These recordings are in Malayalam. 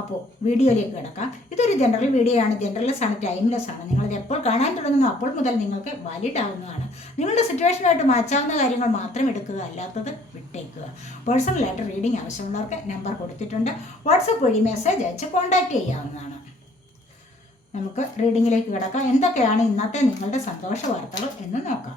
അപ്പോൾ വീഡിയോയിലേക്ക് കിടക്കാം. ഇതൊരു ജനറൽ വീഡിയോ ആണ്. ജനറൽലെസ് ആണ് ടൈംലെസ് ആണ്. നിങ്ങളത് എപ്പോൾ കാണാൻ തുടങ്ങുന്നു അപ്പോൾ മുതൽ നിങ്ങൾക്ക് വാലിഡ് ആവുന്നതാണ്. നിങ്ങളുടെ സിറ്റുവേഷനായിട്ട് മാച്ചാവുന്ന കാര്യങ്ങൾ മാത്രം എടുക്കുക അല്ലാത്തത് വിട്ടേക്കുക. പേഴ്സണലായിട്ട് റീഡിംഗ് ആവശ്യമുള്ളവർക്ക് നമ്പർ കൊടുത്തിട്ടുണ്ട്. വാട്സപ്പ് വഴി മെസ്സേജ് അയച്ച് കോൺടാക്റ്റ് ചെയ്യാവുന്നതാണ്. നമുക്ക് റീഡിങ്ങിലേക്ക് കിടക്കാം. എന്തൊക്കെയാണ് ഇന്നത്തെ നിങ്ങളുടെ സന്തോഷ വാർത്തകൾ എന്ന് നോക്കാം.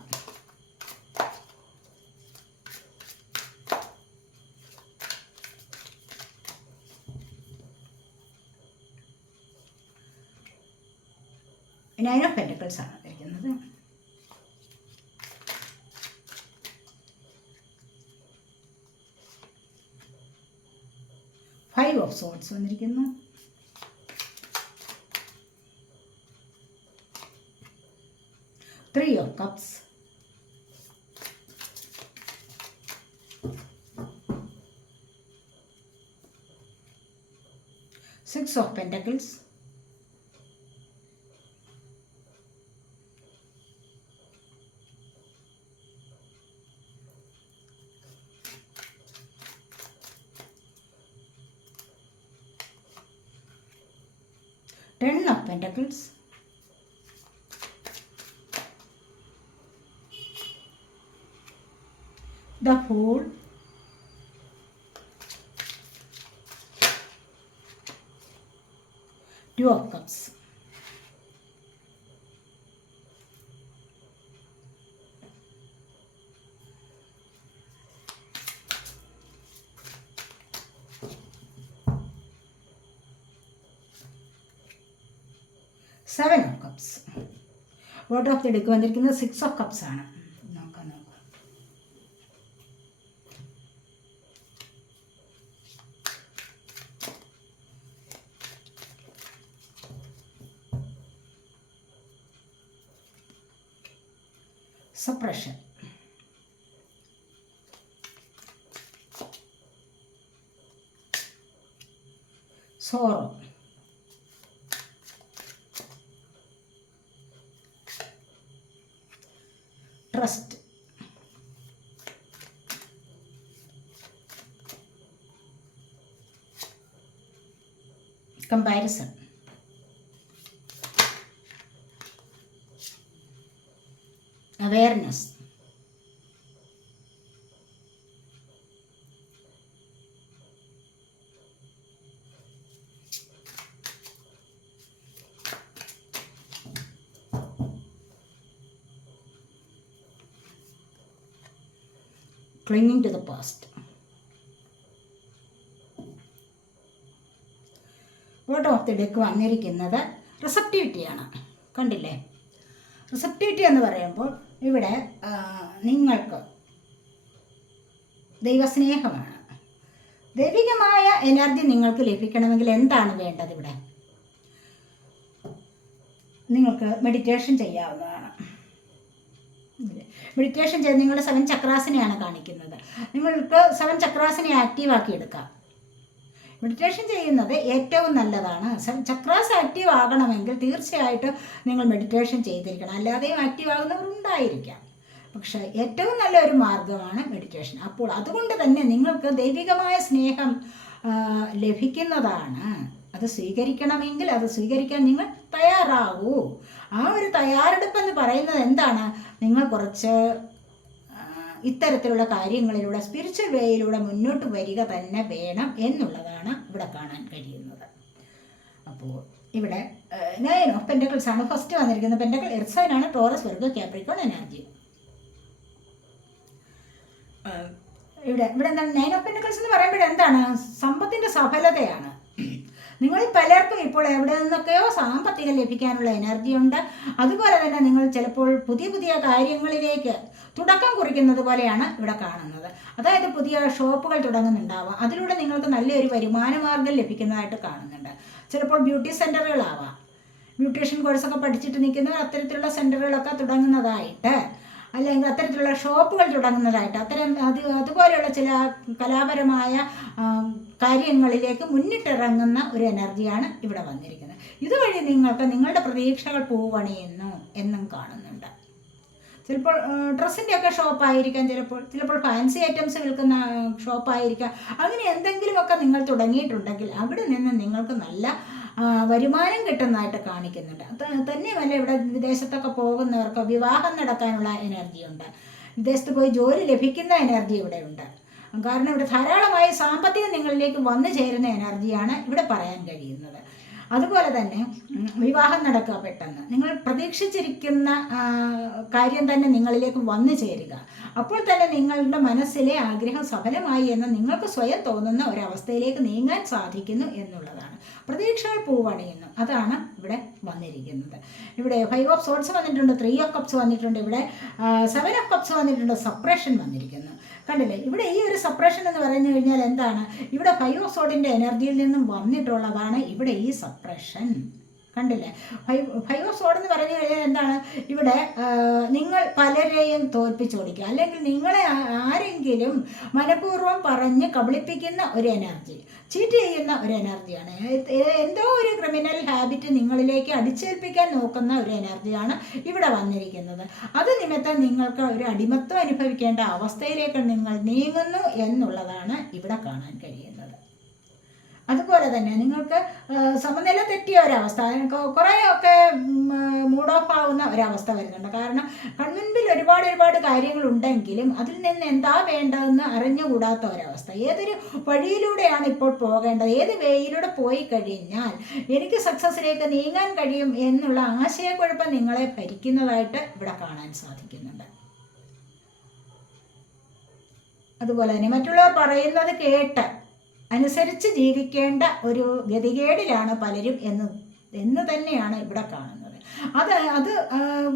നയൻ ഓഫ് പെന്റക്കിൾസ് ആണ് വന്നിരിക്കുന്നത് ഫൈവ് ഓഫ് സോട്ട്സ് വന്നിരിക്കുന്നു. Three of cups six of pentacles the whole. Two cups. Word of the deck വന്നിരിക്കുന്നത് സിക്സ് ഓഫ് കപ്സ് ആണ്. നോക്കാം നോക്കാം. Suppression sorrow comparison. Awareness. clinging to the past. Bottom of the deck വന്നിരിക്കുന്നത് റിസപ്റ്റിവിറ്റിയാണ് കണ്ടില്ലേ? റിസപ്റ്റിവിറ്റി എന്ന് പറയുമ്പോൾ ഇവിടെ നിങ്ങൾക്ക് ദൈവസ്നേഹമാണ്. ദൈവികമായ എനർജി നിങ്ങൾക്ക് ലഭിക്കണമെങ്കിൽ എന്താണ് വേണ്ടത് ഇവിടെ? നിങ്ങൾക്ക് മെഡിറ്റേഷൻ ചെയ്യാവുന്നതാണ്. മെഡിറ്റേഷൻ ചെയ്ത് നിങ്ങളുടെ സെവൻ ചക്രാസിനെയാണ് കാണിക്കുന്നത്. നിങ്ങൾക്ക് സെവൻ ചക്രാസിനെ ആക്റ്റീവാക്കി എടുക്കാം. മെഡിറ്റേഷൻ ചെയ്യുന്നത് ഏറ്റവും നല്ലതാണ്. ചക്രാസ് ആക്റ്റീവ് ആകണമെങ്കിൽ തീർച്ചയായിട്ടും നിങ്ങൾ മെഡിറ്റേഷൻ ചെയ്തിരിക്കണം. അല്ലാതെയും ആക്റ്റീവ് ആകുന്നവരുണ്ടായിരിക്കാം. പക്ഷേ ഏറ്റവും നല്ലൊരു മാർഗമാണ് മെഡിറ്റേഷൻ അപ്പോൾ അതുകൊണ്ട് തന്നെ നിങ്ങൾക്ക് ദൈവികമായ സ്നേഹം ലഭിക്കുന്നതാണ്. അത് സ്വീകരിക്കണമെങ്കിൽ അത് സ്വീകരിക്കാൻ നിങ്ങൾ തയ്യാറാവൂ ആ ഒരു തയ്യാറെടുപ്പെന്ന് പറയുന്നത് എന്താണ്? നിങ്ങൾ കുറച്ച് ഇത്തരത്തിലുള്ള കാര്യങ്ങളിലൂടെ സ്പിരിച്വൽ വേയിലൂടെ മുന്നോട്ട് വരിക തന്നെ വേണം എന്നുള്ളതാണ് ഇവിടെ കാണാൻ കഴിയുന്നത്. അപ്പോൾ ഇവിടെ നയൻ ഓഫ് പെന്റക്കിൾസ് ആണ്. ഫസ്റ്റ് വന്നിരിക്കുന്നത് പെന്റക്കിൾ എർസൈനാണ് ടോറസ് വർഗ് ക്യാപ്രിക്കോൺ എനർജി ഇവിടെ ഇവിടെ എന്താണ്? നയൻ ഓഫ് പെന്റക്കിൾസ് എന്ന് പറയുമ്പോൾ എന്താണ്? സമ്പത്തിന്റെ സഫലതയാണ്. നിങ്ങൾ പലർക്കും ഇപ്പോൾ എവിടെ നിന്നൊക്കെയോ സാമ്പത്തികം ലഭിക്കാനുള്ള എനർജി ഉണ്ട്. അതുപോലെ തന്നെ നിങ്ങൾ ചിലപ്പോൾ പുതിയ പുതിയ കാര്യങ്ങളിലേക്ക് തുടക്കം കുറിക്കുന്നത് പോലെയാണ് ഇവിടെ കാണുന്നത്. അതായത് പുതിയ ഷോപ്പുകൾ തുടങ്ങുന്നുണ്ടാവാം. അതിലൂടെ നിങ്ങൾക്ക് നല്ലൊരു വരുമാന മാർഗം ലഭിക്കുന്നതായിട്ട് കാണുന്നുണ്ട്. ചിലപ്പോൾ ബ്യൂട്ടി സെന്ററുകളാവാം ബ്യൂട്ടീഷ്യൻ കോഴ്സൊക്കെ പഠിച്ചിട്ട് നിൽക്കുന്നവർ അത്തരത്തിലുള്ള സെന്ററുകളൊക്കെ തുടങ്ങുന്നതായിട്ട് അല്ലെങ്കിൽ അത്തരത്തിലുള്ള ഷോപ്പുകൾ തുടങ്ങുന്നതായിട്ട് അത്തരം അത് അതുപോലെയുള്ള ചില കലാപരമായ കാര്യങ്ങളിലേക്ക് മുന്നിട്ടിറങ്ങുന്ന ഒരു എനർജിയാണ് ഇവിടെ വന്നിരിക്കുന്നത്. ഇതുവഴി നിങ്ങൾക്ക് നിങ്ങളുടെ പ്രതീക്ഷകൾ പൂവണിയുന്നു എന്നും കാണുന്നുണ്ട് ചിലപ്പോൾ ഡ്രസ്സിന്റെ ഒക്കെ ഷോപ്പായിരിക്കാം ചിലപ്പോൾ. ചിലപ്പോൾ ഫാൻസി ഐറ്റംസ് വിൽക്കുന്ന ഷോപ്പായിരിക്കാം. അങ്ങനെ എന്തെങ്കിലുമൊക്കെ നിങ്ങൾ തുടങ്ങിയിട്ടുണ്ടെങ്കിൽ അവിടെ നിന്ന് നിങ്ങൾക്ക് നല്ല വരുമാനം കിട്ടുന്നതായിട്ട് കാണിക്കുന്നുണ്ട്. തന്നെയല്ല ഇവിടെ വിദേശത്തൊക്കെ പോകുന്നവർക്ക് വിവാഹം നടക്കാനുള്ള എനർജി ഉണ്ട്. വിദേശത്ത് പോയി ജോലി ലഭിക്കുന്ന എനർജി ഇവിടെ ഉണ്ട്. കാരണം ഇവിടെ ധാരാളമായി സാമ്പത്തികം നിങ്ങളിലേക്ക് വന്നു ചേരുന്ന എനർജിയാണ് ഇവിടെ പറയാൻ കഴിയുന്നത്. അതുപോലെ തന്നെ വിവാഹം നടക്കുക പെട്ടെന്ന്. നിങ്ങൾ പ്രതീക്ഷിച്ചിരിക്കുന്ന കാര്യം തന്നെ നിങ്ങളിലേക്ക് വന്നു ചേരുക. അപ്പോൾ തന്നെ നിങ്ങളുടെ മനസ്സിലെ ആഗ്രഹം സഫലമായി എന്ന് നിങ്ങൾക്ക് സ്വയം തോന്നുന്ന ഒരവസ്ഥയിലേക്ക് നീങ്ങാൻ സാധിക്കുന്നു എന്നുള്ളതാണ്. പ്രതീക്ഷകൾ പൂവണിയുന്നു. അതാണ് ഇവിടെ വന്നിരിക്കുന്നത്. ഇവിടെ ഫൈവ് ഓഫ് സോട്സ് വന്നിട്ടുണ്ട് ത്രീ ഓഫ് കപ്സ് വന്നിട്ടുണ്ട് ഇവിടെ സെവൻ ഓഫ് കപ്സ് വന്നിട്ടുണ്ട് സപ്രഷൻ വന്നിരിക്കുന്നു. കണ്ടില്ലേ? ഇവിടെ ഈ ഒരു സപ്രഷൻ എന്ന് പറഞ്ഞു കഴിഞ്ഞാൽ എന്താണ്? ഇവിടെ ഫൈവ് ഓഫ് എനർജിയിൽ നിന്നും വന്നിട്ടുള്ളതാണ് ഇവിടെ ഈ സപ്രഷൻ കണ്ടില്ലേ? ഫൈവ് ഫൈവ് ഓഫ് സോഡ് എന്ന് പറഞ്ഞു കഴിഞ്ഞാൽ എന്താണ്? ഇവിടെ നിങ്ങൾ പലരെയും തോൽപ്പിച്ചോടിക്കുക അല്ലെങ്കിൽ നിങ്ങളെ ആരെങ്കിലും മനഃപൂർവം പറഞ്ഞ് കബളിപ്പിക്കുന്ന ഒരു എനർജി ചീറ്റ് ചെയ്യുന്ന ഒരു എനർജിയാണ് എന്തോ ഒരു ക്രിമിനൽ ഹാബിറ്റ് നിങ്ങളിലേക്ക് അടിച്ചേൽപ്പിക്കാൻ നോക്കുന്ന ഒരു എനർജിയാണ് ഇവിടെ വന്നിരിക്കുന്നത്. അത് നിമിത്തം നിങ്ങൾക്ക് ഒരു അടിമത്വം അനുഭവിക്കേണ്ട അവസ്ഥയിലേക്ക് നിങ്ങൾ നീങ്ങുന്നു എന്നുള്ളതാണ് ഇവിടെ കാണാൻ കഴിയുന്നത്. അതുപോലെ തന്നെ നിങ്ങൾക്ക് സമനില തെറ്റിയ ഒരവസ്ഥ കുറേ കുറേയൊക്കെ മൂഡ് ഓഫ് ആവുന്ന ഒരവസ്ഥ വരുന്നുണ്ട്. കാരണം കൺമുൻപിൽ ഒരുപാട് ഒരുപാട് കാര്യങ്ങളുണ്ടെങ്കിലും അതിൽ നിന്ന് എന്താ വേണ്ടതെന്ന് അറിഞ്ഞുകൂടാത്ത ഒരവസ്ഥ. ഏതൊരു വഴിയിലൂടെയാണ് ഇപ്പോൾ പോകേണ്ടത്? ഏത് വേയിലൂടെ പോയി കഴിഞ്ഞാൽ എനിക്ക് സക്സസ്സിലേക്ക് നീങ്ങാൻ കഴിയും എന്നുള്ള ആശയക്കുഴപ്പം നിങ്ങളെ ഭരിക്കുന്നതായിട്ട് ഇവിടെ കാണാൻ സാധിക്കുന്നുണ്ട്. അതുപോലെ തന്നെ മറ്റുള്ളവർ പറയുന്നത് കേട്ട് അനുസരിച്ച് ജീവിക്കേണ്ട ഒരു ഗതികേടിലാണ് പലരും എന്ന് എന്ന് തന്നെയാണ് ഇവിടെ കാണുന്നത്. അത് അത്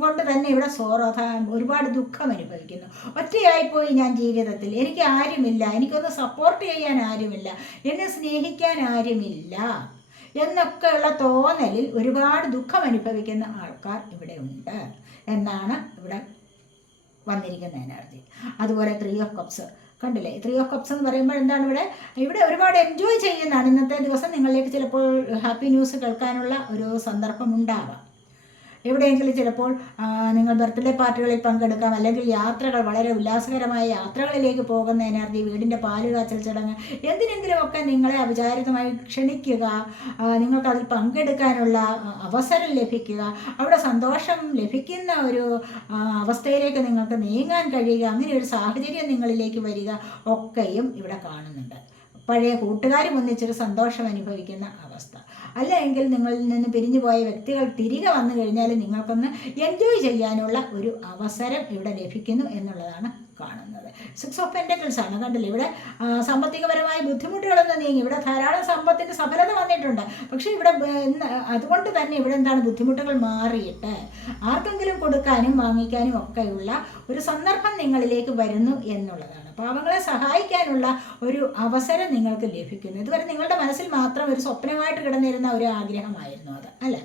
കൊണ്ട് തന്നെ ഇവിടെ സോറോധ ഒരുപാട് ദുഃഖം അനുഭവിക്കുന്നു. ഒറ്റയായിപ്പോയി ഞാൻ ജീവിതത്തിൽ എനിക്ക് ആരുമില്ല എനിക്കൊന്ന് സപ്പോർട്ട് ചെയ്യാൻ ആരുമില്ല എന്നെ സ്നേഹിക്കാൻ ആരുമില്ല എന്നൊക്കെയുള്ള തോന്നലിൽ ഒരുപാട് ദുഃഖം അനുഭവിക്കുന്ന ആൾക്കാർ ഇവിടെ ഉണ്ട്. എന്നാണ് ഇവിടെ വന്നിരിക്കുന്ന എനർജി. അതുപോലെ ത്രീ ഓഫ് കപ്സ് കണ്ടില്ലേ? ത്രീ ഓഫ് കപ്സ് എന്ന് പറയുമ്പോൾ എന്താണ് ഇവിടെ? ഇവിടെ ഒരുപാട് എൻജോയ് ചെയ്യുന്നതാണ്. ഇന്നത്തെ ദിവസം നിങ്ങളിലേക്ക് ചിലപ്പോൾ ഹാപ്പി ന്യൂസ് കേൾക്കാനുള്ള ഒരു സന്ദർഭം ഉണ്ടാവാം. എവിടെയെങ്കിലും ചിലപ്പോൾ നിങ്ങൾ ബർത്ത്ഡേ പാർട്ടികളിൽ പങ്കെടുക്കാം അല്ലെങ്കിൽ യാത്രകൾ വളരെ ഉല്ലാസകരമായ യാത്രകളിലേക്ക് പോകുന്ന എനർജി വീടിന്റെ പാൽ കാച്ചൽ ചടങ്ങ് എന്തിനെങ്കിലുമൊക്കെ നിങ്ങളെ അവിചാരിതമായി ക്ഷണിക്കുക നിങ്ങൾക്കതിൽ പങ്കെടുക്കാനുള്ള അവസരം ലഭിക്കുക അവിടെ സന്തോഷം ലഭിക്കുന്ന ഒരു അവസ്ഥയിലേക്ക് നിങ്ങൾക്ക് നീങ്ങാൻ കഴിയുക അങ്ങനെ ഒരു സാഹചര്യം നിങ്ങളിലേക്ക് വരിക ഒക്കെയും ഇവിടെ കാണുന്നുണ്ട്. പഴയ കൂട്ടുകാരും ഒന്നിച്ചൊരു സന്തോഷം അനുഭവിക്കുന്ന അവസ്ഥ. അല്ലെങ്കിൽ നിങ്ങളിൽ നിന്ന് പിരിഞ്ഞു പോയ വ്യക്തികൾ തിരികെ വന്നു കഴിഞ്ഞാൽ നിങ്ങൾക്കൊന്ന് എൻജോയ് ചെയ്യാനുള്ള ഒരു അവസരം ഇവിടെ ലഭിക്കുന്നു എന്നുള്ളതാണ് കാണുന്നത്. സിക്സ് ഓഫ് പെന്റക്കിൾസ് ആണ്. കണ്ടില്ല? ഇവിടെ സാമ്പത്തികപരമായ ബുദ്ധിമുട്ടുകളൊന്നും നീങ്ങി. ഇവിടെ ധാരാളം സമ്പത്തിന്റെ സഫലത വന്നിട്ടുണ്ട്. പക്ഷേ ഇവിടെ അതുകൊണ്ട് തന്നെ ഇവിടെ എന്താണ് ബുദ്ധിമുട്ടുകൾ മാറിയിട്ട് ആർക്കെങ്കിലും കൊടുക്കാനും വാങ്ങിക്കാനും ഒക്കെയുള്ള ഒരു സന്ദർഭം നിങ്ങളിലേക്ക് വരുന്നു എന്നുള്ളതാണ്. പാവങ്ങളെ സഹായിക്കാനുള്ള ഒരു അവസരം നിങ്ങൾക്ക് ലഭിക്കുന്നു. ഇതുവരെ നിങ്ങളുടെ മനസ്സിൽ മാത്രം ഒരു സ്വപ്നമായിട്ട് കിടന്നിരുന്ന ഒരു ആഗ്രഹമായിരുന്നു അത് അല്ലേ?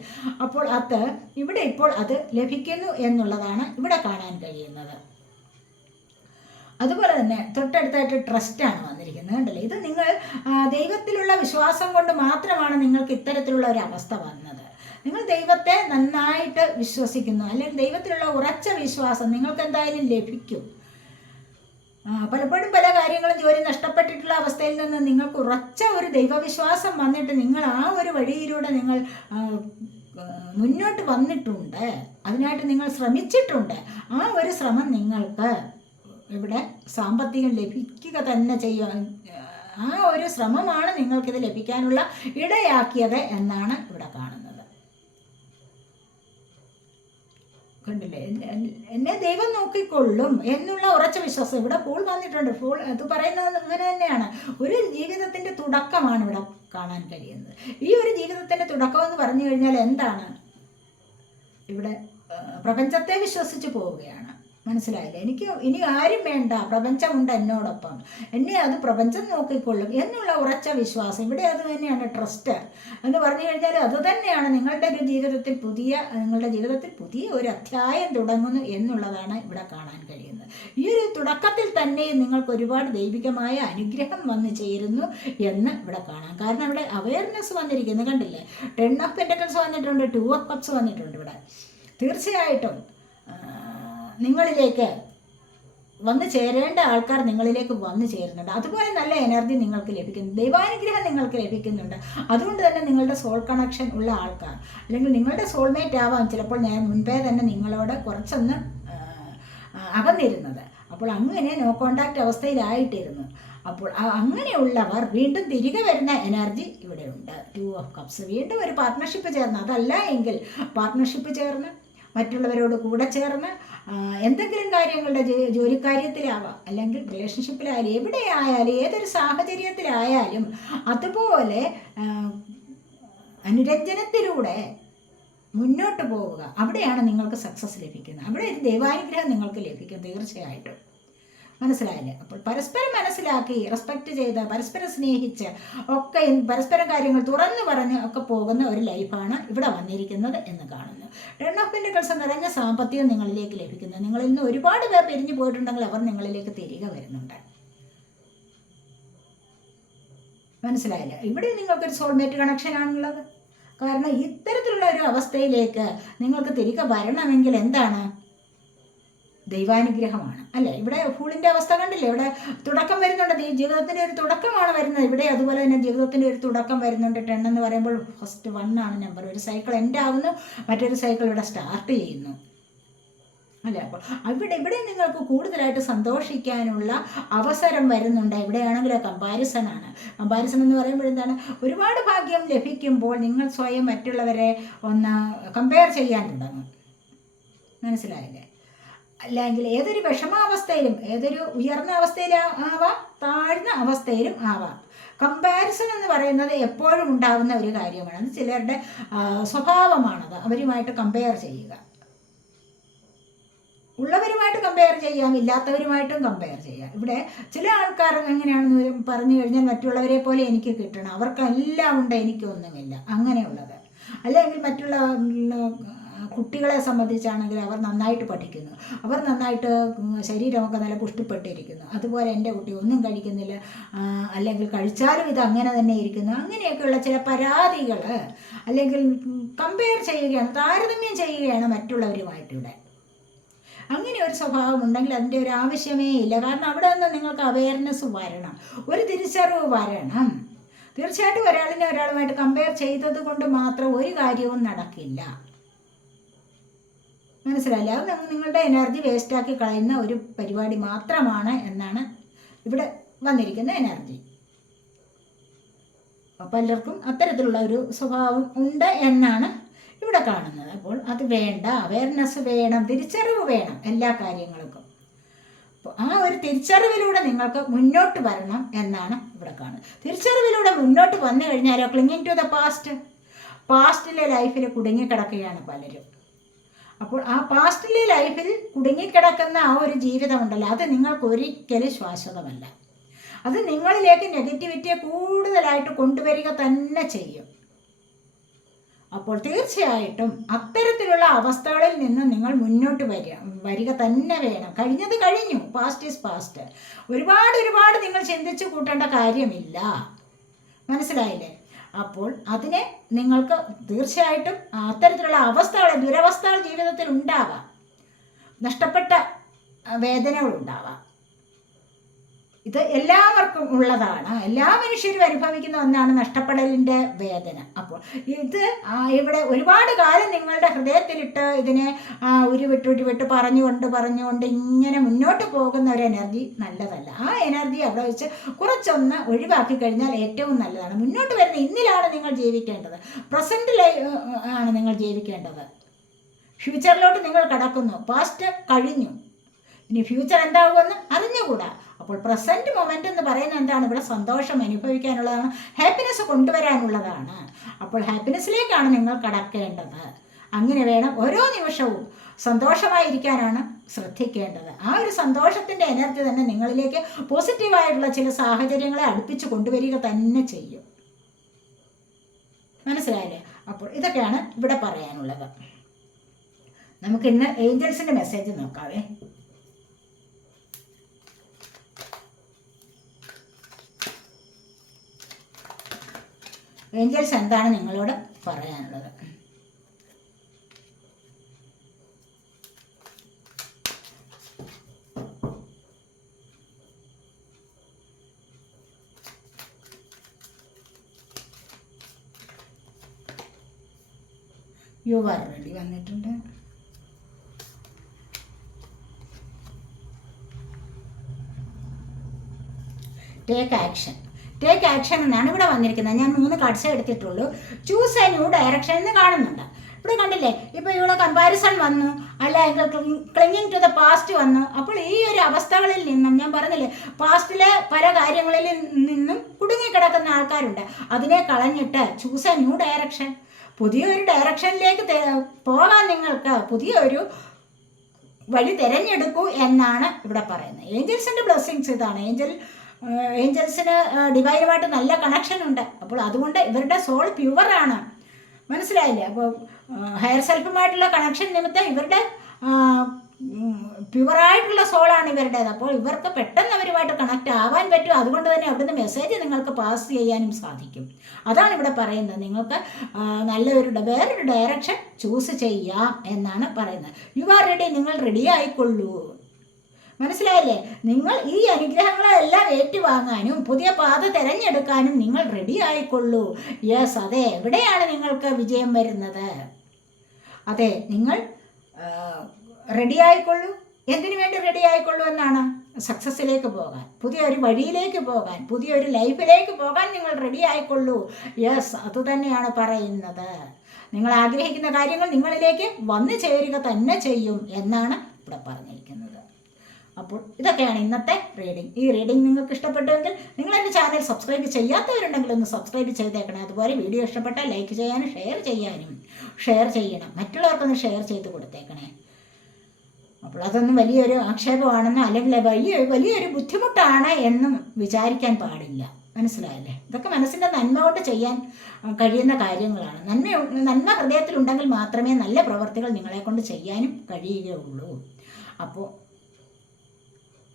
അപ്പോൾ അത് ഇവിടെ ഇപ്പോൾ അത് ലഭിക്കുന്നു എന്നുള്ളതാണ് ഇവിടെ കാണാൻ കഴിയുന്നത്. അതുപോലെ തന്നെ തൊട്ടടുത്തായിട്ട് ട്രസ്റ്റാണ് വന്നിരിക്കുന്നത് കണ്ടല്ലേ? ഇത് നിങ്ങൾ ദൈവത്തിലുള്ള വിശ്വാസം കൊണ്ട് മാത്രമാണ് നിങ്ങൾക്ക് ഇത്തരത്തിലുള്ള ഒരു അവസ്ഥ വന്നത്. നിങ്ങൾ ദൈവത്തെ നന്നായിട്ട് വിശ്വസിക്കുന്നു. അല്ലെങ്കിൽ ദൈവത്തിലുള്ള ഉറച്ച വിശ്വാസം നിങ്ങൾക്ക് എന്തായാലും ലഭിക്കും. പലപ്പോഴും പല കാര്യങ്ങളും ജോലി നഷ്ടപ്പെട്ടിട്ടുള്ള അവസ്ഥയിൽ നിന്ന് നിങ്ങൾക്ക് ഉറച്ച ഒരു ദൈവവിശ്വാസം വന്നിട്ട് നിങ്ങൾ ആ ഒരു വഴിയിലൂടെ നിങ്ങൾ മുന്നോട്ട് വന്നിട്ടുണ്ട്. അതിനായിട്ട് നിങ്ങൾ ശ്രമിച്ചിട്ടുണ്ട്. ആ ഒരു ശ്രമം നിങ്ങൾക്ക് ഇവിടെ സാമ്പത്തികം ലഭിക്കുക തന്നെ ചെയ്യാൻ ആ ഒരു ശ്രമമാണ് നിങ്ങൾക്കിത് ലഭിക്കാനുള്ള ഇടയാക്കിയത് എന്നാണ് ഇവിടെ കാണുന്നത്. കണ്ടില്ലേ? എന്നെ- ദൈവം നോക്കിക്കൊള്ളും എന്നുള്ള ഉറച്ച വിശ്വാസം. ഇവിടെ പോൾ വന്നിട്ടുണ്ട്. പോൾ അത് പറയുന്നത് അങ്ങനെ തന്നെയാണ്. ഒരു ജീവിതത്തിന്റെ തുടക്കമാണ് ഇവിടെ കാണാൻ കഴിയുന്നത്. ഈ ഒരു ജീവിതത്തിന്റെ തുടക്കം എന്ന് പറഞ്ഞു കഴിഞ്ഞാൽ എന്താണ്? ഇവിടെ പ്രപഞ്ചത്തെ വിശ്വസിച്ച് പോവുകയാണ്. മനസ്സിലായില്ല. എനിക്ക് ഇനി ആരും വേണ്ട. പ്രപഞ്ചമുണ്ട് എന്നോടൊപ്പം. എന്നെ അത് പ്രപഞ്ചം നോക്കിക്കൊള്ളും എന്നുള്ള ഉറച്ച വിശ്വാസം. ഇവിടെ അത് തന്നെയാണ് ട്രസ്റ്റ്. എന്ന് പറഞ്ഞു കഴിഞ്ഞാൽ അത് തന്നെയാണ് നിങ്ങളുടെ ഒരു ജീവിതത്തിൽ പുതിയ നിങ്ങളുടെ ജീവിതത്തിൽ പുതിയ ഒരു അധ്യായം തുടങ്ങുന്നു എന്നുള്ളതാണ് ഇവിടെ കാണാൻ കഴിയുന്നത്. ഈ ഒരു തുടക്കത്തിൽ തന്നെ നിങ്ങൾക്ക് ഒരുപാട് ദൈവികമായ അനുഗ്രഹം വന്നു ചേരുന്നു എന്ന് ഇവിടെ കാണാം. കാരണം ഇവിടെ അവയർനെസ് വന്നിരിക്കുന്നു. കണ്ടില്ലേ? ടെൻ ഓഫ് പെന്റക്കൽസ് വന്നിട്ടുണ്ട് ടു ഓഫ് കപ്സ് വന്നിട്ടുണ്ട് ഇവിടെ. തീർച്ചയായിട്ടും. നിങ്ങളിലേക്ക് വന്നു ചേരേണ്ട ആൾക്കാർ നിങ്ങളിലേക്ക് വന്നു ചേരുന്നുണ്ട്. അതുപോലെ നല്ല എനർജി നിങ്ങൾക്ക് ലഭിക്കുന്നു. ദൈവാനുഗ്രഹം നിങ്ങൾക്ക് ലഭിക്കുന്നുണ്ട്. അതുകൊണ്ട് തന്നെ നിങ്ങളുടെ സോൾ കണക്ഷൻ ഉള്ള ആൾക്കാർ. അല്ലെങ്കിൽ നിങ്ങളുടെ സോൾമേറ്റ് ആവാം ചിലപ്പോൾ ഞാൻ മുൻപേ തന്നെ നിങ്ങളോട് കുറച്ചൊന്ന് അകന്നിരുന്നത്. അപ്പോൾ അങ്ങനെ നോ കോണ്ടാക്റ്റ് അവസ്ഥയിലായിട്ടിരുന്നു. അപ്പോൾ അങ്ങനെയുള്ളവർ വീണ്ടും തിരികെ വരുന്ന എനർജി ഇവിടെയുണ്ട് ടു ഓഫ് കപ്സ് വീണ്ടും ഒരു പാർട്ട്ണർഷിപ്പ് ചേർന്ന്. അതല്ല എങ്കിൽ പാർട്ട്ണർഷിപ്പ് ചേർന്ന് മറ്റുള്ളവരോട് കൂടെ ചേർന്ന് എന്തെങ്കിലും കാര്യങ്ങളുടെ ജോലി ജോലിക്കാര്യത്തിലാവാം അല്ലെങ്കിൽ റിലേഷൻഷിപ്പിലായാലും എവിടെയായാലും ഏതൊരു സാഹചര്യത്തിലായാലും അതുപോലെ അനുരഞ്ജനത്തിലൂടെ മുന്നോട്ട് പോവുക. അവിടെയാണ് നിങ്ങൾക്ക് സക്സസ് ലഭിക്കുന്നത്. അവിടെ ഒരു ദൈവാനുഗ്രഹം നിങ്ങൾക്ക് ലഭിക്കും തീർച്ചയായിട്ടും. മനസ്സിലായില്ലേ? അപ്പോൾ പരസ്പരം മനസ്സിലാക്കി റെസ്പെക്ട് ചെയ്ത് പരസ്പരം സ്നേഹിച്ച് ഒക്കെ പരസ്പരം കാര്യങ്ങൾ തുറന്നു പറഞ്ഞ് ഒക്കെ പോകുന്ന ഒരു ലൈഫാണ് ഇവിടെ വന്നിരിക്കുന്നത് എന്ന് കാണുന്നു. ടെൺ ഓഫ് പെൻഡിക്കൽസ് നിറഞ്ഞ സാമ്പത്തികം നിങ്ങളിലേക്ക് ലഭിക്കുന്നു. നിങ്ങളിൽ നിന്ന് ഒരുപാട് പേർ പിരിഞ്ഞു പോയിട്ടുണ്ടെങ്കിൽ അവർ നിങ്ങളിലേക്ക് തിരികെ വരുന്നുണ്ട്. മനസ്സിലായില്ല? ഇവിടെ നിങ്ങൾക്കൊരു സോൾമേറ്റ് കണക്ഷൻ ആണുള്ളത്. കാരണം ഇത്തരത്തിലുള്ള ഒരു അവസ്ഥയിലേക്ക് നിങ്ങൾക്ക് തിരികെ വരണമെങ്കിൽ എന്താണ്? ദൈവാനുഗ്രഹമാണ്. അല്ലേ? ഇവിടെ ഫൂളിന്റെ അവസ്ഥ കണ്ടില്ലേ? ഇവിടെ തുടക്കം വരുന്നുണ്ട്. ജീവിതത്തിന്റെ ഒരു തുടക്കമാണ് വരുന്നത്. ഇവിടെ അതുപോലെ തന്നെ ജീവിതത്തിന്റെ ഒരു തുടക്കം വരുന്നുണ്ട്. ടെൻ എന്ന് പറയുമ്പോൾ ഫസ്റ്റ് വൺ ആണ് നമ്പർ ഒരു സൈക്കിൾ എന്റെ ആവുന്നു. മറ്റൊരു സൈക്കിൾ ഇവിടെ സ്റ്റാർട്ട് ചെയ്യുന്നു. അല്ലേ? അപ്പോൾ അവിടെ ഇവിടെ നിങ്ങൾക്ക് കൂടുതലായിട്ട് സന്തോഷിക്കാനുള്ള അവസരം വരുന്നുണ്ട്. ഇവിടെയാണെങ്കിൽ കമ്പാരിസൺ ആണ്. കമ്പാരിസൺ എന്ന് പറയുമ്പോൾ എന്താണ്? ഒരുപാട് ഭാഗ്യം ലഭിക്കുമ്പോൾ നിങ്ങൾ സ്വയം മറ്റുള്ളവരെ ഒന്ന് കമ്പയർ ചെയ്യാൻ തുടങ്ങും. മനസ്സിലായില്ലേ? അല്ലെങ്കിൽ ഏതൊരു വിഷമാവസ്ഥയിലും ഏതൊരു ഉയർന്ന അവസ്ഥയിലും ആവാം താഴ്ന്ന അവസ്ഥയിലും ആവാം. കമ്പാരിസൺ എന്ന് പറയുന്നത് എപ്പോഴും ഉണ്ടാകുന്ന ഒരു കാര്യമാണ്. അത് ചിലരുടെ സ്വഭാവമാണത്. അവരുമായിട്ട് കമ്പയർ ചെയ്യുക. ഉള്ളവരുമായിട്ട് കമ്പയർ ചെയ്യാം ഇല്ലാത്തവരുമായിട്ടും കമ്പയർ ചെയ്യാം. ഇവിടെ ചില ആൾക്കാർ എങ്ങനെയാണെന്ന് പറഞ്ഞു കഴിഞ്ഞാൽ മറ്റുള്ളവരെ പോലെ എനിക്ക് കിട്ടണം. അവർക്കെല്ലാം ഉണ്ട് എനിക്കൊന്നുമില്ല. അങ്ങനെയുള്ളത്. അല്ലെങ്കിൽ മറ്റുള്ള കുട്ടികളെ സംബന്ധിച്ചാണെങ്കിൽ അവർ നന്നായിട്ട് പഠിക്കുന്നു. അവർ നന്നായിട്ട് ശരീരമൊക്കെ നല്ല പുഷ്ടിപ്പെട്ടിരിക്കുന്നു. അതുപോലെ എന്റെ കുട്ടി ഒന്നും കഴിക്കുന്നില്ല അല്ലെങ്കിൽ കഴിച്ചാലും ഇത് അങ്ങനെ തന്നെ ഇരിക്കുന്നു. അങ്ങനെയൊക്കെയുള്ള ചില പരാതികൾ അല്ലെങ്കിൽ കമ്പയർ ചെയ്യുകയാണ് താരതമ്യം ചെയ്യുകയാണ് മറ്റുള്ളവരുമായിട്ടിവിടെ. അങ്ങനെ ഒരു സ്വഭാവം ഉണ്ടെങ്കിൽ അതിന്റെ ഒരു ആവശ്യമേ ഇല്ല. കാരണം അവിടെ നിന്ന് നിങ്ങൾക്ക് അവയർനെസ് വരണം. ഒരു തിരിച്ചറിവ് വരണം. തീർച്ചയായിട്ടും ഒരാളിനെ ഒരാളുമായിട്ട് കമ്പയർ ചെയ്തത് കൊണ്ട് മാത്രം ഒരു കാര്യവും നടക്കില്ല. മനസ്സിലായില്ല? അത് നിങ്ങളുടെ എനർജി വേസ്റ്റാക്കി കളയുന്ന ഒരു പരിപാടി മാത്രമാണ് എന്നാണ് ഇവിടെ വന്നിരിക്കുന്ന എനർജി പലർക്കും അത്തരത്തിലുള്ള ഒരു സ്വഭാവം ഉണ്ട് എന്നാണ് ഇവിടെ കാണുന്നത്. അപ്പോൾ അത് വേണ്ട അവയർനെസ് വേണം തിരിച്ചറിവ് വേണം എല്ലാ കാര്യങ്ങൾക്കും. അപ്പോൾ ആ ഒരു തിരിച്ചറിവിലൂടെ നിങ്ങൾക്ക് മുന്നോട്ട് വരണം എന്നാണ് ഇവിടെ കാണുന്നത്. തിരിച്ചറിവിലൂടെ മുന്നോട്ട് വന്നു കഴിഞ്ഞാലോ? ക്ലിങ്ങിങ് ടു ദ പാസ്റ്റ് പാസ്റ്റിലെ ലൈഫിൽ കുടുങ്ങിക്കിടക്കുകയാണ് പലരും. അപ്പോൾ ആ പാസ്റ്റിലെ ലൈഫിൽ കുടുങ്ങിക്കിടക്കുന്ന ആ ഒരു ജീവിതമുണ്ടല്ലോ. അത് നിങ്ങൾക്ക് ഒരിക്കലും ശാശ്വതമല്ല അത് നിങ്ങളിലേക്ക് നെഗറ്റിവിറ്റിയെ കൂടുതലായിട്ട് കൊണ്ടുവരിക തന്നെ ചെയ്യും. അപ്പോൾ തീർച്ചയായിട്ടും അത്തരത്തിലുള്ള അവസ്ഥകളിൽ നിന്ന് നിങ്ങൾ മുന്നോട്ട് വരിക വരിക തന്നെ വേണം. കഴിഞ്ഞത് കഴിഞ്ഞു. പാസ്റ്റ് ഈസ് പാസ്റ്റ് ഒരുപാട് ഒരുപാട് നിങ്ങൾ ചിന്തിച്ചു കൂട്ടേണ്ട കാര്യമില്ല. മനസ്സിലായില്ലേ? അപ്പോൾ അതിനെ നിങ്ങൾക്ക് തീർച്ചയായിട്ടും അത്തരത്തിലുള്ള അവസ്ഥകൾ ദുരവസ്ഥകൾ ജീവിതത്തിൽ ഉണ്ടാവാം. നഷ്ടപ്പെട്ട വേദനകൾ ഉണ്ടാവാം ഇത് എല്ലാവർക്കും ഉള്ളതാണ്. എല്ലാ മനുഷ്യരും അനുഭവിക്കുന്ന ഒന്നാണ് നഷ്ടപ്പെടലിന്റെ വേദന. അപ്പോൾ ഇത് ഇവിടെ ഒരുപാട് കാലം നിങ്ങളുടെ ഹൃദയത്തിലിട്ട് ഇതിനെ ഉരുവിട്ട് ഉരുവിട്ട് പറഞ്ഞുകൊണ്ട് പറഞ്ഞുകൊണ്ട് ഇങ്ങനെ മുന്നോട്ട് പോകുന്ന ഒരു എനർജി നല്ലതല്ല. ആ എനർജി അവിടെ വെച്ച് കുറച്ചൊന്ന് ഒഴിവാക്കി കഴിഞ്ഞാൽ ഏറ്റവും നല്ലതാണ്. മുന്നോട്ട് വരുന്ന ഇന്നിലാണ് നിങ്ങൾ ജീവിക്കേണ്ടത്. പ്രസന്റിൽ ആണ് നിങ്ങൾ ജീവിക്കേണ്ടത്. ഫ്യൂച്ചറിലോട്ട് നിങ്ങൾ കടക്കുന്നു. പാസ്റ്റ് കഴിഞ്ഞു. ഇനി ഫ്യൂച്ചർ എന്താകുമെന്ന് അറിഞ്ഞുകൂടാ. അപ്പോൾ പ്രസന്റ് മൊമെന്റ് എന്ന് പറയുന്നത് എന്താണ്? ഇവിടെ സന്തോഷം അനുഭവിക്കാനുള്ളതാണ്. ഹാപ്പിനെസ് കൊണ്ടുവരാനുള്ളതാണ്. അപ്പോൾ ഹാപ്പിനെസ്സിലേക്കാണ് നിങ്ങൾ കടക്കേണ്ടത്. അങ്ങനെ വേണം ഓരോ നിമിഷവും സന്തോഷമായിരിക്കാനാണ് ശ്രദ്ധിക്കേണ്ടത്. ആ ഒരു സന്തോഷത്തിന്റെ എനർജി തന്നെ നിങ്ങളിലേക്ക് പോസിറ്റീവായിട്ടുള്ള ചില സാഹചര്യങ്ങളെ അടുപ്പിച്ച് കൊണ്ടുവരിക തന്നെ ചെയ്യും. മനസ്സിലായില്ലേ? അപ്പോൾ ഇതൊക്കെയാണ് ഇവിടെ പറയാനുള്ളത്. നമുക്ക് ഇന്ന് ഏഞ്ചൽസിന്റെ മെസ്സേജ് നോക്കാവേ. ഏഞ്ചൽസ് എന്താണ് നിങ്ങളോട് പറയാനുള്ളത്? യു ആർ റെഡി വന്നിട്ടുണ്ട്? ടേക്ക് ആക്ഷൻ ടേക്ക് ആക്ഷൻ എന്നാണ് ഇവിടെ വന്നിരിക്കുന്നത്. ഞാൻ മൂന്ന് കട്ട്സേ എടുത്തിട്ടുള്ളൂ. ചൂസ് എ ന്യൂ ഡയറക്ഷൻ എന്ന് കാണുന്നുണ്ട്. ഇവിടെ കണ്ടില്ലേ? ഇപ്പോൾ ഇവിടെ കമ്പാരിസൺ വന്നു. അല്ലെങ്കിൽ ക്ലിങ്ങിങ് ടു ദ പാസ്റ്റ് വന്നു. അപ്പോൾ ഈ ഒരു അവസ്ഥകളിൽ നിന്നും ഞാൻ പറഞ്ഞില്ലേ പാസ്റ്റിലെ പല കാര്യങ്ങളിൽ നിന്നും കുടുങ്ങിക്കിടക്കുന്ന ആൾക്കാരുണ്ട്. അതിനെ കളഞ്ഞിട്ട് ചൂസ് എ ന്യൂ ഡയറക്ഷൻ പുതിയൊരു ഡയറക്ഷനിലേക്ക് പോകാൻ നിങ്ങൾക്ക് പുതിയൊരു വഴി തിരഞ്ഞെടുക്കൂ എന്നാണ് ഇവിടെ പറയുന്നത്. ഏഞ്ചൽസിന്റെ ബ്ലെസ്സിങ്സ് ഇതാണ്. ഏഞ്ചൽ ഏഞ്ചൽസിന് ഡിവൈനുമായിട്ട് നല്ല കണക്ഷൻ ഉണ്ട്. അപ്പോൾ അതുകൊണ്ട് ഇവരുടെ സോൾ പ്യുവറാണ് മനസ്സിലായില്ലേ? അപ്പോൾ ഹയർ സെൽഫുമായിട്ടുള്ള കണക്ഷൻ നിമിത്തം ഇവരുടെ പ്യുവറായിട്ടുള്ള സോളാണ് ഇവരുടേത്. അപ്പോൾ ഇവർക്ക് പെട്ടെന്ന് അവരുമായിട്ട് കണക്ട് ആവാൻ പറ്റും. അതുകൊണ്ട് തന്നെ അവിടുന്ന് മെസ്സേജ് നിങ്ങൾക്ക് പാസ് ചെയ്യാനും സാധിക്കും. അതാണ് ഇവിടെ പറയുന്നത്. നിങ്ങൾക്ക് നല്ലൊരു വേറൊരു ഡയറക്ഷൻ ചൂസ് ചെയ്യാം എന്നാണ് പറയുന്നത്. യു ആർ റെഡി നിങ്ങൾ റെഡി ആയിക്കൊള്ളൂ. മനസ്സിലായില്ലേ? നിങ്ങൾ ഈ അനുഗ്രഹങ്ങളെല്ലാം ഏറ്റുവാങ്ങാനും പുതിയ പാത തിരഞ്ഞെടുക്കാനും നിങ്ങൾ റെഡി ആയിക്കൊള്ളൂ. യെസ് അതെ. എവിടെയാണ് നിങ്ങൾക്ക് വിജയം വരുന്നത്? അതെ നിങ്ങൾ റെഡി ആയിക്കൊള്ളൂ. എന്തിനു വേണ്ടി റെഡി ആയിക്കൊള്ളൂ എന്നാണ്? സക്സസ്സിലേക്ക് പോകാൻ പുതിയൊരു വഴിയിലേക്ക് പോകാൻ പുതിയൊരു ലൈഫിലേക്ക് പോകാൻ നിങ്ങൾ റെഡി ആയിക്കൊള്ളൂ. യെസ് അതുതന്നെയാണ് പറയുന്നത്. നിങ്ങൾ ആഗ്രഹിക്കുന്ന കാര്യങ്ങൾ നിങ്ങളിലേക്ക് വന്നു ചേരുക തന്നെ ചെയ്യും എന്നാണ് ഇവിടെ പറഞ്ഞിരിക്കുന്നത്. അപ്പോൾ ഇതൊക്കെയാണ് ഇന്നത്തെ റീഡിംഗ് ഈ റീഡിംഗ് നിങ്ങൾക്ക് ഇഷ്ടപ്പെട്ടുവെങ്കിൽ നിങ്ങൾ എന്റെ ചാനൽ സബ്സ്ക്രൈബ് ചെയ്യാത്തവരുണ്ടെങ്കിൽ ഒന്ന് സബ്സ്ക്രൈബ് ചെയ്തേക്കണം. അതുപോലെ വീഡിയോ ഇഷ്ടപ്പെട്ടാൽ ലൈക്ക് ചെയ്യാനും ഷെയർ ചെയ്യാനും ഷെയർ ചെയ്യണം. മറ്റുള്ളവർക്കൊന്ന് ഷെയർ ചെയ്ത് കൊടുത്തേക്കണേ. അപ്പോൾ അതൊന്നും വലിയൊരു ആക്ഷേപമാണെന്നോ അല്ലെങ്കിൽ വലിയ വലിയൊരു ബുദ്ധിമുട്ടാണ് എന്നും വിചാരിക്കാൻ പാടില്ല. മനസ്സിലായല്ലേ? ഇതൊക്കെ മനസ്സിന്റെ നന്മ കൊണ്ട് ചെയ്യാൻ കഴിയുന്ന കാര്യങ്ങളാണ്. നന്മ നന്മ ഹൃദയത്തിലുണ്ടെങ്കിൽ മാത്രമേ നല്ല പ്രവർത്തികൾ നിങ്ങളെ കൊണ്ട് ചെയ്യാനും കഴിയുകയുള്ളൂ. അപ്പോൾ